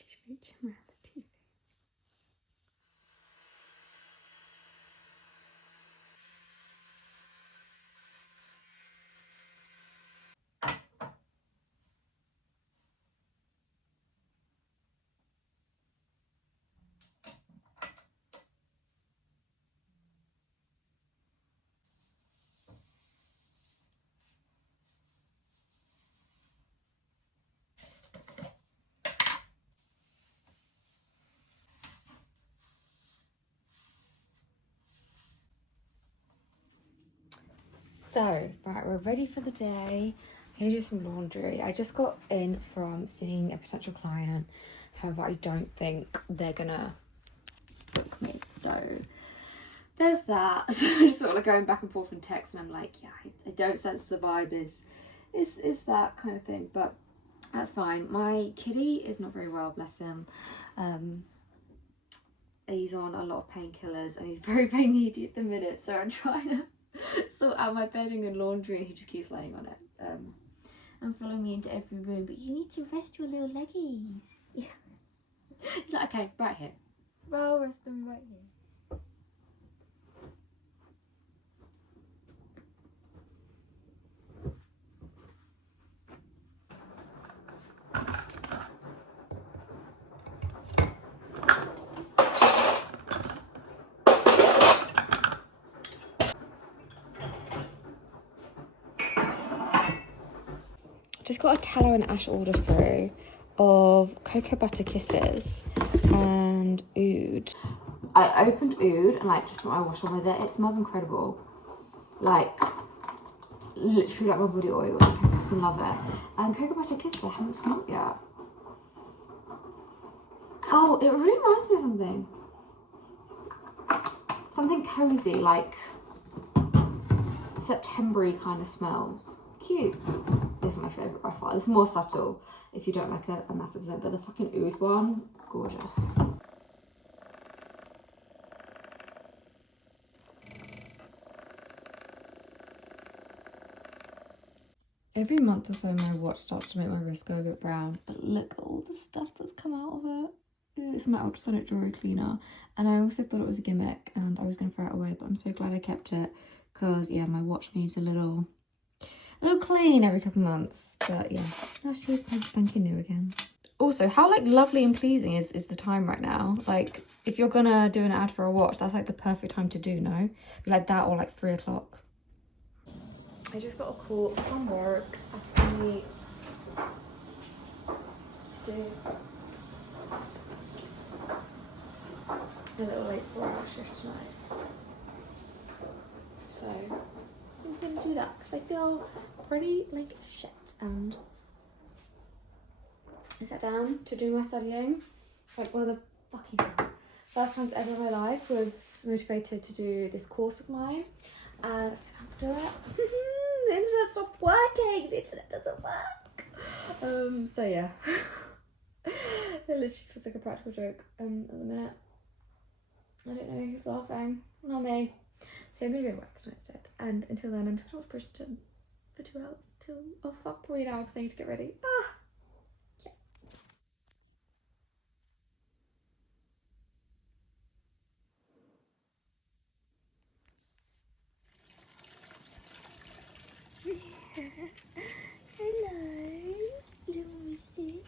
She's reaching around the TV. So, right, we're ready for the day. I'm going to do some laundry. I just got in from seeing a potential client. However, I don't think they're going to book me. So, there's that. So, I just sort of like going back and forth in text, and I'm like, yeah, I don't sense the vibe is that kind of thing. But that's fine. My kitty is not very well, bless him. He's on a lot of painkillers and he's very, very needy at the minute. So, I'm trying to sort out my bedding and laundry, and he just keeps laying on it and following me into every room. But you need to rest your little leggies. Yeah. He's like, okay, right here. Well, rest them right here. Just got a tallow and ash order through of cocoa butter kisses and oud. I opened oud and like just put my wash on with it. It smells incredible, like literally like my body oil. Like, I fucking love it. And cocoa butter kisses I haven't smelled yet. Oh, it really reminds me of something cozy, like September-y kind of smells. Cute. This is my favourite by far. This is more subtle if you don't like a massive scent, but the fucking oud one, gorgeous. Every month or so my watch starts to make my wrist go a bit brown, but look at all the stuff that's come out of it. It's my ultrasonic jewellery cleaner, and I also thought it was a gimmick and I was going to throw it away, but I'm so glad I kept it because yeah, my watch needs a little clean every couple of months. But yeah, now she's spanking new again. Also, how like lovely and pleasing is the time right now? Like if you're gonna do an ad for a watch, that's like the perfect time to do, no? Be like that or like 3 o'clock. I just got a call from work asking me to do a little late 4-hour shift tonight. So I'm gonna do that because I feel pretty like shit, and I sat down to do my studying. Like one of the fucking first times ever in my life was motivated to do this course of mine, and I sat down to do it. The internet stopped working. The internet doesn't work. So yeah. It literally feels like a practical joke at the minute. I don't know who's laughing. Not me. So I'm gonna go to work tonight instead. And until then I'm just gonna watch Bridgerton for 2 hours till probably an hour because I need to get ready. Yeah. Hello, little missy.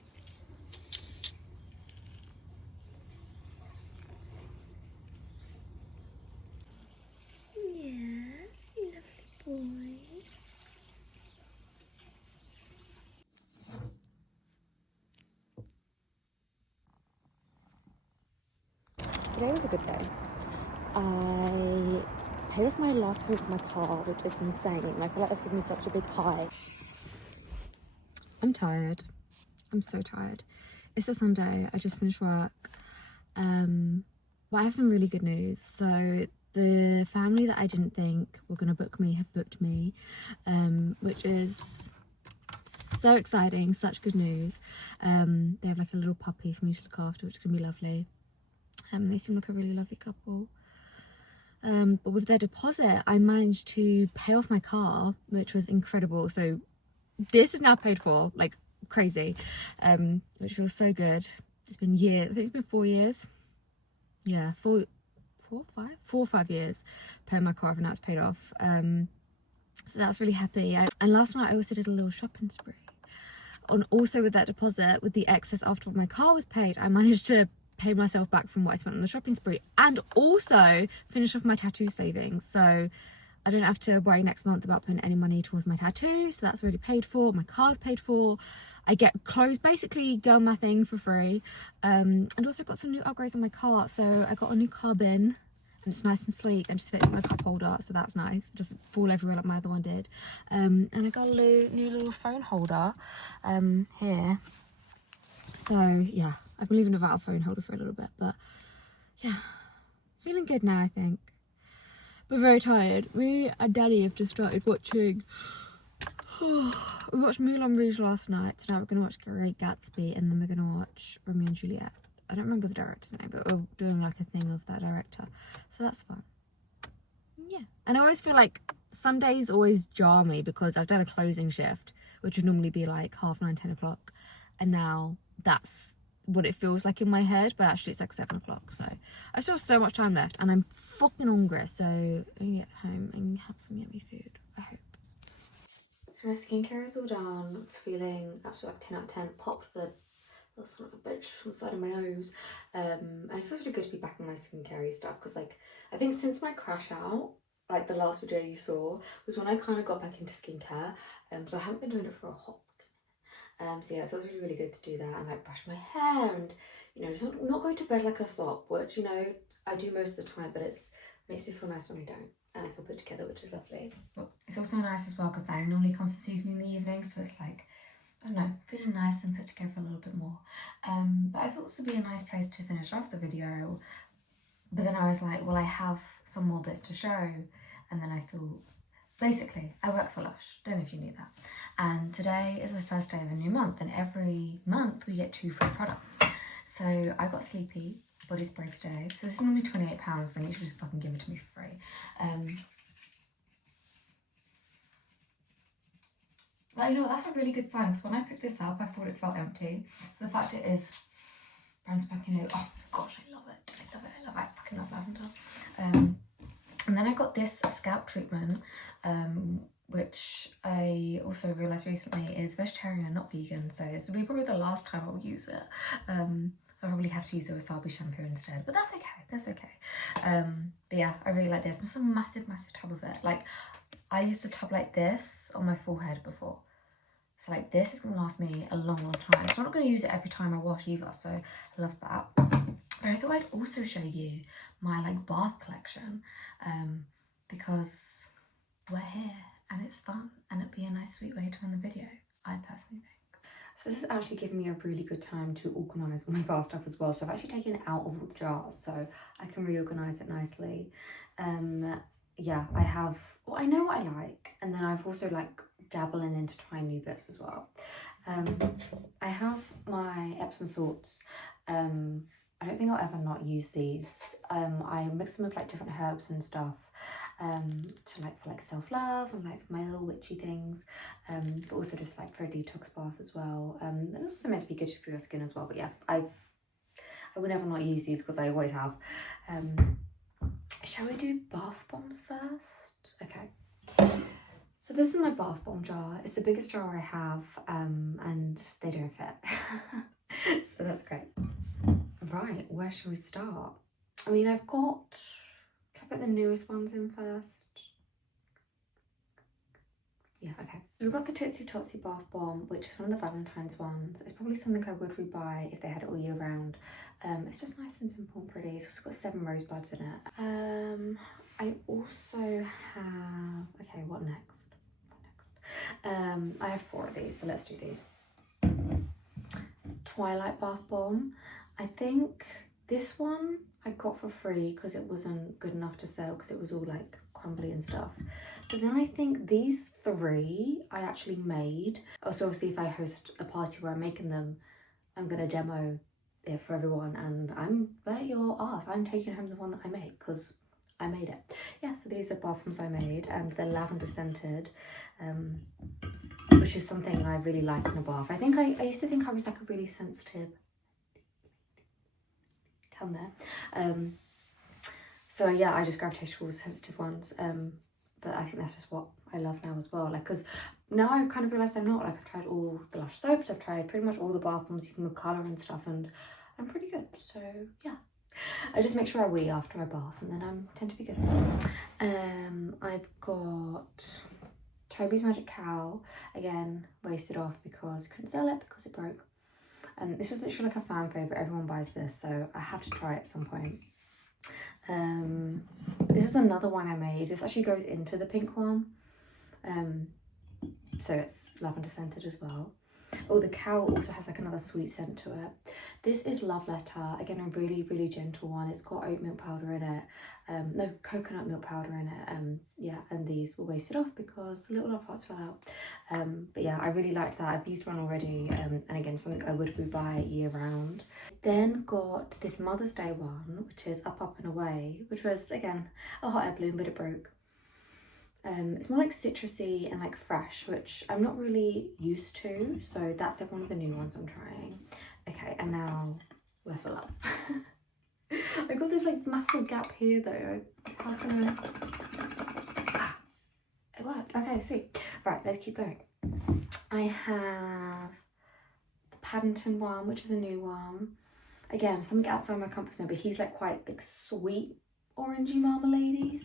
Yeah, lovely boy. Today was a good day. I paid off my last payment of my car, which is insane. And I feel like that's given me such a big high. I'm tired. I'm so tired. It's a Sunday. I just finished work. Well, I have some really good news. So the family that I didn't think were going to book me have booked me, which is so exciting. Such good news. They have like a little puppy for me to look after, which is going to be lovely. They seem like a really lovely couple. But with their deposit, I managed to pay off my car, which was incredible. So this is now paid for, like crazy, which feels so good. It's been years. I think it's been 4 years. Yeah, 4 or 5 years paying my car off, and now it's paid off. So that's really happy. And last night I also did a little shopping spree. And also with that deposit, with the excess after my car was paid, I managed to pay myself back from what I spent on the shopping spree, and also finish off my tattoo savings. So I don't have to worry next month about putting any money towards my tattoo. So that's already paid for. My car's paid for. I get clothes, basically girl mathing for free. And also got some new upgrades on my car. So I got a new car bin, and it's nice and sleek and just fits in my cup holder, so that's nice. It doesn't fall everywhere like my other one did. And I got a new little phone holder here. So yeah, I've been leaving without a phone holder for a little bit, but yeah, feeling good now, I think. But very tired. Me and Daddy have just started watching. We watched Moulin Rouge last night, so now we're going to watch Great Gatsby, and then we're going to watch Romeo and Juliet. I don't remember the director's name, but we're doing like a thing of that director, so that's fun. Yeah, and I always feel like Sundays always jar me because I've done a closing shift, which would normally be like 9:30, 10 o'clock, and now that's what it feels like in my head, but actually it's like 7 o'clock. So I still have so much time left, and I'm fucking hungry, so I'm gonna get home and have some yummy food, I hope. So my skincare is all done, feeling absolutely like 10 out of 10. Popped the little son of a bitch from the side of my nose, and it feels really good to be back on my skincare stuff, because like I think since my crash out, like the last video you saw was when I kind of got back into skincare, so I haven't been doing it for a hot minute. So yeah, it feels really good to do that, and like brush my hair, and you know, just not going to bed like a slop, which, you know, I do most of the time, but it makes me feel nice when I don't, and I feel put together, which is lovely. But it's also nice as well because Danny normally comes to see me in the evening, so it's like, I don't know, feeling nice and put together a little bit more. But I thought this would be a nice place to finish off the video. But then I was like, well, I have some more bits to show. And then I thought, basically, I work for Lush. Don't know if you knew that. And today is the first day of a new month. And every month we get 2 free products. So I got Sleepy body spray today. So this is normally £28. So you should just fucking give it to me for free. But you know what, that's a really good sign, because when I picked this up, I thought it felt empty. So the fact it is brand spanking new. Oh gosh, I love it. I love it. I love it. I fucking love lavender. And then I got this scalp treatment, which I also realised recently is vegetarian and not vegan. So this will be probably the last time I'll use it. So I'll probably have to use a wasabi shampoo instead. But that's okay. That's okay. But yeah, I really like this. There's a massive, massive tub of it. Like, I used a tub like this on my forehead before. So like this is going to last me a long, long time. So I'm not going to use it every time I wash either. So I love that. But I thought I'd also show you my like bath collection, because we're here and it's fun and it'd be a nice sweet way to end the video, I personally think. So this has actually given me a really good time to organise all my bath stuff as well. So I've actually taken it out of all the jars so I can reorganise it nicely. Yeah, I have, well, I know what I like, and then I've also like dabbling into trying new bits as well. I have my Epsom salts. I don't think I'll ever not use these. I mix them with like different herbs and stuff, to like for like self-love and like for my little witchy things, but also just like for a detox bath as well. And it's also meant to be good for your skin as well, but yeah, I would never not use these because I always have. Shall we do bath bombs first? Okay. So this is my bath bomb jar. It's the biggest jar I have, and they don't fit. So that's great. Right, where should we start? I mean, I've got, should I put the newest ones in first? Yeah, okay. We've got the Tootsie Tootsie Bath Bomb, which is one of the Valentine's ones. It's probably something I would rebuy if they had it all year round. It's just nice and simple and pretty. It's also got 7 rosebuds in it. I also have, okay, what next? I have 4 of these, so let's do these. Twilight Bath Bomb. I think this one I got for free because it wasn't good enough to sell because it was all like crumbly and stuff. But then I think these 3 I actually made. Also, obviously, if I host a party where I'm making them, I'm going to demo it for everyone, and I'm bet your ass I'm taking home the one that I make because I made it. Yeah, so these are bath bombs I made, and they're lavender scented, which is something I really like in a bath. I think I used to think I was like a really sensitive down there. So yeah, I just gravitated towards sensitive ones. But I think that's just what I love now as well. Like, because now I kind of realised I'm not. Like, I've tried all the Lush soaps, I've tried pretty much all the bath bombs, even with colour and stuff, and I'm pretty good. So yeah, I just make sure I wee after I bath, and then I tend to be good. I've got Toby's Magic Cow, again, wasted off because couldn't sell it because it broke. And this is literally like a fan favourite, everyone buys this, so I have to try it at some point. This is another one I made. This actually goes into the pink one, so it's lavender scented as well. Oh, the cow also has like another sweet scent to it. This is Love Letter, again a really, really gentle one. It's got oat milk powder in it, no, coconut milk powder in it. Yeah, and these were wasted off because the little love hearts fell out. But yeah, I really liked that. I've used one already, and again something I would buy year round. Then got this Mother's Day one, which is Up Up and Away, which was again a hot air balloon, but it broke. It's more like citrusy and like fresh, which I'm not really used to, so that's like one of the new ones I'm trying. Okay, and now Level Up. I got this like massive gap here though. How can I... Ah, it worked. Okay, sweet. Right, let's keep going. I have the Paddington one, which is a new one. Again, something outside my comfort zone, but he's like quite like sweet orangey marmalade.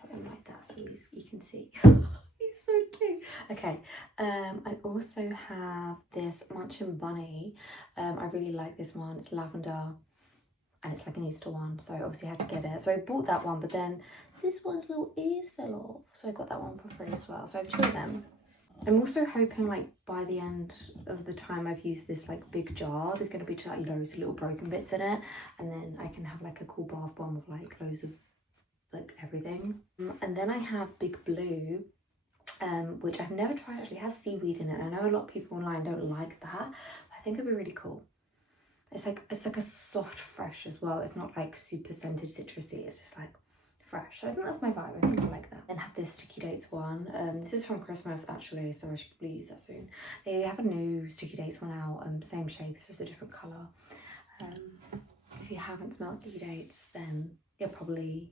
Put him like that so you can see. He's so cute. Okay, I also have this Munchin Bunny. I really like this one. It's lavender and it's like an Easter one, so obviously I had to get it. So I bought that one, but then this one's little ears fell off, so I got that one for free as well. So I have 2 of them. I'm also hoping like by the end of the time I've used this like big jar, there's going to be just like loads of little broken bits in it, and then I can have like a cool bath bomb of like loads of like everything. And then I have Big Blue, which I've never tried. Actually, it has seaweed in it. I know a lot of people online don't like that, but I think it'd be really cool. It's like a soft fresh as well. It's not like super scented citrusy, it's just like fresh. So I think that's my vibe. I think I like that. Then have this Sticky Dates one. This is from Christmas actually, so I should probably use that soon. They have a new Sticky Dates one out, same shape, it's just a different colour. If you haven't smelled Sticky Dates, then you're probably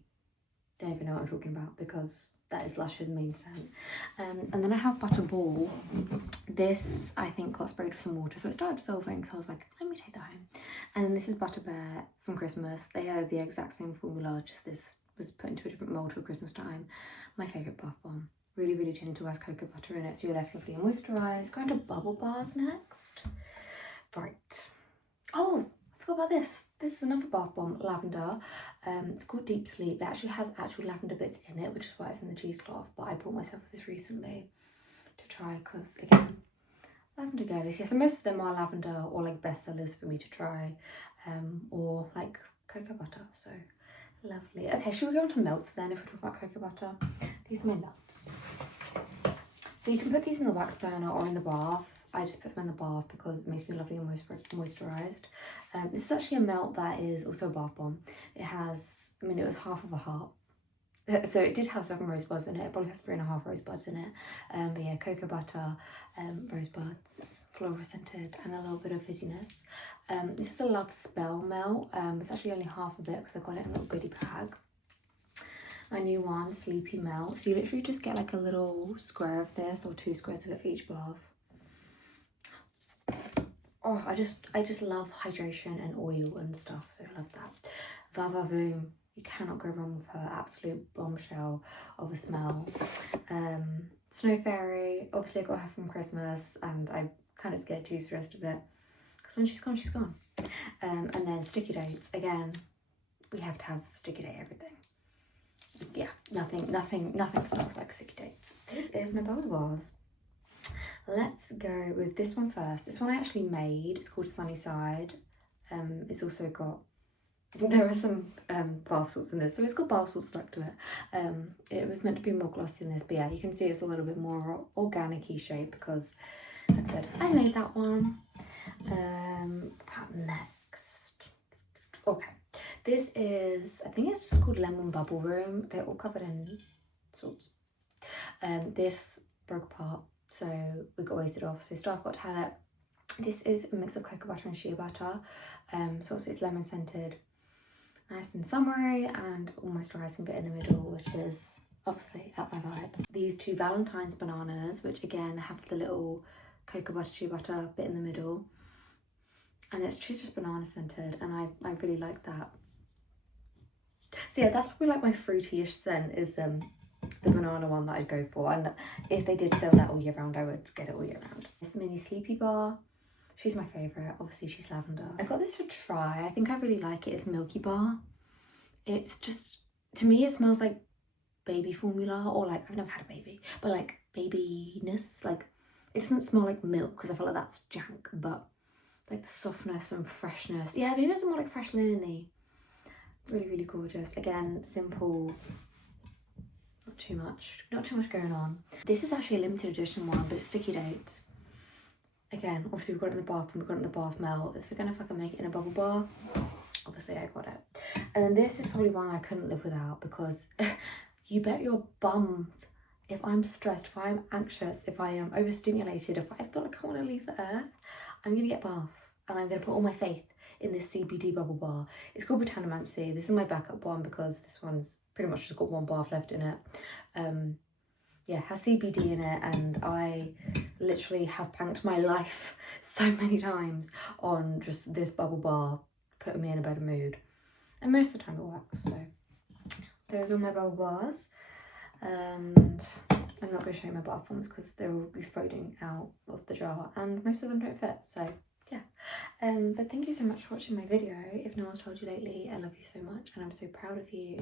don't even know what I'm talking about, because that is Lush's main scent. And then I have Butterball. This I think got sprayed with some water, so it started dissolving, so I was like, let me take that home. And then this is Butter Bear from Christmas. They are the exact same formula, just this was put into a different mould for Christmas time. My favourite bath bomb. Really, really gentle, has cocoa butter in it, so you're left lovely and moisturised. Going to bubble bars next. Right. Oh, I forgot about this. This is another bath bomb, lavender. It's called Deep Sleep. It actually has actual lavender bits in it, which is why it's in the cheesecloth, but I bought myself this recently to try because, again, lavender girlies. Yeah, so most of them are lavender or like bestsellers for me to try, or like cocoa butter, so lovely. Okay, should we go on to melts then if we're talking about cocoa butter? These are my melts. So you can put these in the wax burner or in the bath. I just put them in the bath because it makes me lovely and moisturised. This is actually a melt that is also a bath bomb. It has, I mean, it was half of a heart. So it did have 7 rosebuds in it. It probably has 3.5 rosebuds in it. But yeah, cocoa butter, rosebuds, floral scented, and a little bit of fizziness. This is a Love Spell melt. It's actually only half of it because I got it in a little goodie bag. My new one, Sleepy Melt. So you literally just get like a little square of this or 2 squares of it for each bath. Oh, I just love hydration and oil and stuff, so I love that. Va Voom, you cannot go wrong with her. Absolute bombshell of a smell. Snow Fairy, obviously I got her from Christmas, and I'm kind of scared to use the rest of it because when she's gone, she's gone. And then Sticky Dates, again, we have to have Sticky Date everything. Yeah, nothing smells like Sticky Dates. This is my bubble bars. Let's go with this one first. This one I actually made. It's called Sunny Side. It's also got, there are some bath salts in this, so it's got bath salts stuck to it. It was meant to be more glossy in this, but yeah, you can see it's a little bit more organic-y shape because, like I said, I made that one. What next? Okay, this is, I think it's just called Lemon Bubble Room. They're all covered in salts. This broke apart, so we got wasted off, so staff got to have it. This is a mix of cocoa butter and shea butter, so also it's lemon scented. nice and summery and almost rising bit in the middle, which is obviously up my vibe. These 2 Valentine's bananas, which again have the little cocoa butter, chew butter bit in the middle. And she's just banana scented, and I really like that. So yeah, that's probably like my fruity-ish scent is the banana one that I'd go for. And if they did sell that all year round, I would get it all year round. This mini sleepy bar, she's my favourite. Obviously she's lavender. I got this to try. I think I really like it. It's Milky Bar. It's just, to me it smells like baby formula, or like, I've never had a baby, but like babiness. Like, it doesn't smell like milk because I feel like that's jank, but like the softness and freshness. Yeah, maybe it's more like fresh linen-y. Really, really gorgeous. Again, simple, not too much going on. This is actually a limited edition one, but it's sticky dates. Again, obviously we've got it in the bath, and we've got it in the bath melt. If we're gonna fucking make it in a bubble bar, obviously I got it. And then this is probably one I couldn't live without, because you bet your bums, if I'm stressed, if I'm anxious, if I am overstimulated, if I feel like I want to leave the earth, I'm gonna get bath, and I'm gonna put all my faith in this CBD bubble bar. It's called Botanomancy. This is my backup one because this one's pretty much just got 1 bath left in it. Yeah, has CBD in it, and I literally have banked my life so many times on just this bubble bar putting me in a better mood, and most of the time it works. So those are my bubble bars, and I'm not going to show you my bath bombs because they're all exploding out of the jar, and most of them don't fit, so yeah. But thank you so much for watching my video. If no one's told you lately, I love you so much, and I'm so proud of you,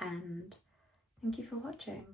and thank you for watching.